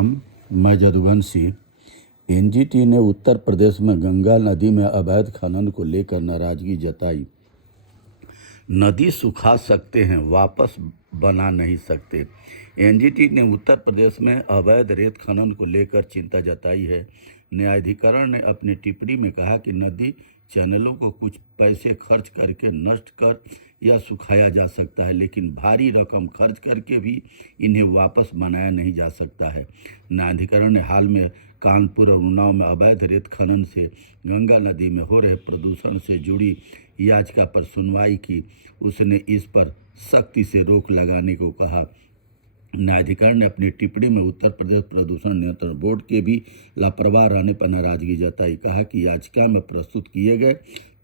प्रणाम। मैं जदुवंशी। एनजीटी ने उत्तर प्रदेश में गंगा नदी में अवैध खनन को लेकर नाराजगी जताई। नदी सुखा सकते हैं, वापस बना नहीं सकते। एनजीटी ने उत्तर प्रदेश में अवैध रेत खनन को लेकर चिंता जताई है। न्यायाधिकरण ने अपनी टिप्पणी में कहा कि नदी चैनलों को कुछ पैसे खर्च करके नष्ट कर या सुखाया जा सकता है, लेकिन भारी रकम खर्च करके भी इन्हें वापस बनाया नहीं जा सकता है। न्यायाधिकरण ने हाल में कानपुर और उन्नाव में अवैध रेत खनन से गंगा नदी में हो रहे प्रदूषण से जुड़ी याचिका पर सुनवाई की। उसने इस पर सख्ती से रोक लगाने को कहा। न्यायाधिकरण ने अपनी टिप्पणी में उत्तर प्रदेश प्रदूषण नियंत्रण बोर्ड के भी लापरवाह रहने पर नाराजगी जताई। कहा कि याचिका में प्रस्तुत किए गए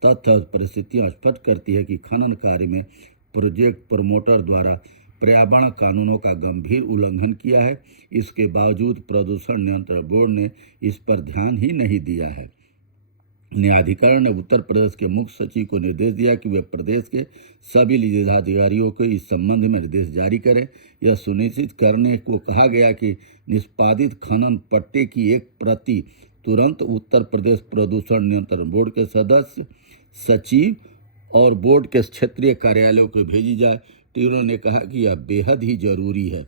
तथ्य और परिस्थितियां स्पष्ट करती है कि खनन कार्य में प्रोजेक्ट प्रमोटर द्वारा पर्यावरण कानूनों का गंभीर उल्लंघन किया है। इसके बावजूद प्रदूषण नियंत्रण बोर्ड ने इस पर ध्यान ही नहीं दिया है। न्यायाधिकरण ने उत्तर प्रदेश के मुख्य सचिव को निर्देश दिया कि वे प्रदेश के सभी जिलाधिकारियों को इस संबंध में निर्देश जारी करें। यह सुनिश्चित करने को कहा गया कि निष्पादित खनन पट्टे की एक प्रति तुरंत उत्तर प्रदेश प्रदूषण नियंत्रण बोर्ड के सदस्य, सचिव और बोर्ड के क्षेत्रीय कार्यालयों को भेजी जाए। ट्रिब्यूनल ने कहा कि यह बेहद ही जरूरी है।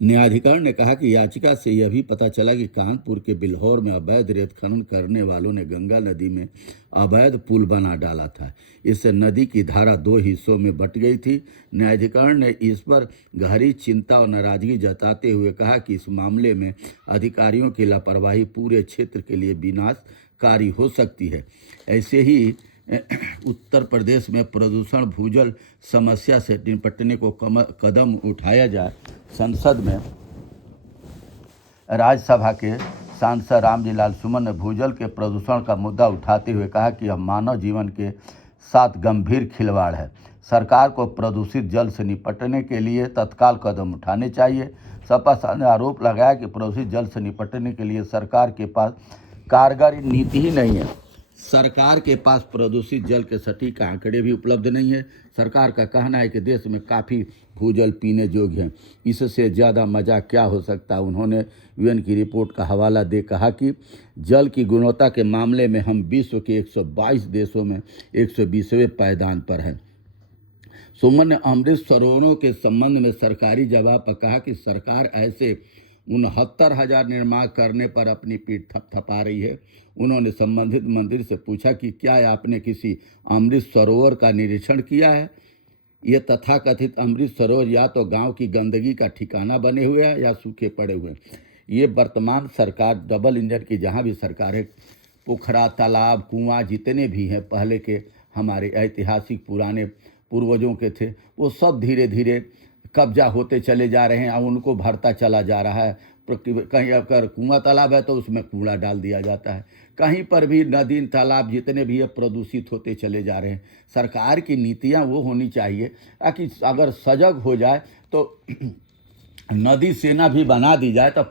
न्यायाधिकरण ने कहा कि याचिका से यह भी पता चला कि कानपुर के बिल्हौर में अवैध रेत खनन करने वालों ने गंगा नदी में अवैध पुल बना डाला था। इससे नदी की धारा 2 हिस्सों में बंट गई थी। न्यायाधिकरण ने इस पर गहरी चिंता और नाराजगी जताते हुए कहा कि इस मामले में अधिकारियों की लापरवाही पूरे क्षेत्र के लिए विनाशकारी हो सकती है। ऐसे ही उत्तर प्रदेश में प्रदूषण भूजल समस्या से निपटने को कदम उठाया जाए। संसद में राज्यसभा के सांसद रामजी लाल सुमन ने भूजल के प्रदूषण का मुद्दा उठाते हुए कहा कि यह मानव जीवन के साथ गंभीर खिलवाड़ है। सरकार को प्रदूषित जल से निपटने के लिए तत्काल कदम उठाने चाहिए। सपा ने आरोप लगाया कि प्रदूषित जल से निपटने के लिए सरकार के पास कारगर नीति ही नहीं है। सरकार के पास प्रदूषित जल के सटीक आंकड़े भी उपलब्ध नहीं है। सरकार का कहना है कि देश में काफ़ी भूजल पीने योग्य हैं, इससे ज़्यादा मज़ा क्या हो सकता है। उन्होंने यूएन की रिपोर्ट का हवाला दे कहा कि जल की गुणवत्ता के मामले में हम विश्व के 122 देशों में 120वें पायदान पर हैं। सुमन ने अमृत सरोवरों के संबंध में सरकारी जवाब पर कहा कि सरकार ऐसे 69,000 निर्माण करने पर अपनी पीठ थपथपा रही है। उन्होंने संबंधित मंदिर से पूछा कि क्या आपने किसी अमृत सरोवर का निरीक्षण किया है। ये तथाकथित अमृत सरोवर या तो गांव की गंदगी का ठिकाना बने हुए हैं या सूखे पड़े हुए हैं। ये वर्तमान सरकार डबल इंजन की जहां भी सरकार है, पोखरा, तालाब, कुआं जितने भी हैं पहले के हमारे ऐतिहासिक पुराने पूर्वजों के थे, वो सब धीरे धीरे कब्जा होते चले जा रहे हैं और उनको भरता चला जा रहा है। कहीं अगर कुआं तालाब है तो उसमें कूड़ा डाल दिया जाता है। कहीं पर भी नदी तालाब जितने भी है प्रदूषित होते चले जा रहे हैं। सरकार की नीतियां वो होनी चाहिए कि अगर सजग हो जाए तो नदी सेना भी बना दी जाए तो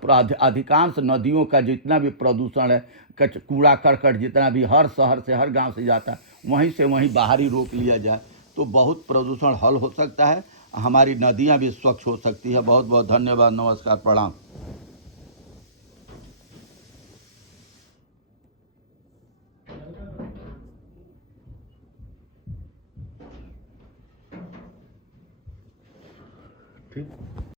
अधिकांश नदियों का जितना भी प्रदूषण है, कूड़ा करकट जितना भी हर शहर से हर गांव से जाता है, वहीं से वहीं बाहर ही रोक लिया जाए तो बहुत प्रदूषण हल हो सकता है। हमारी नदियां भी स्वच्छ हो सकती है। बहुत बहुत धन्यवाद। नमस्कार, प्रणाम।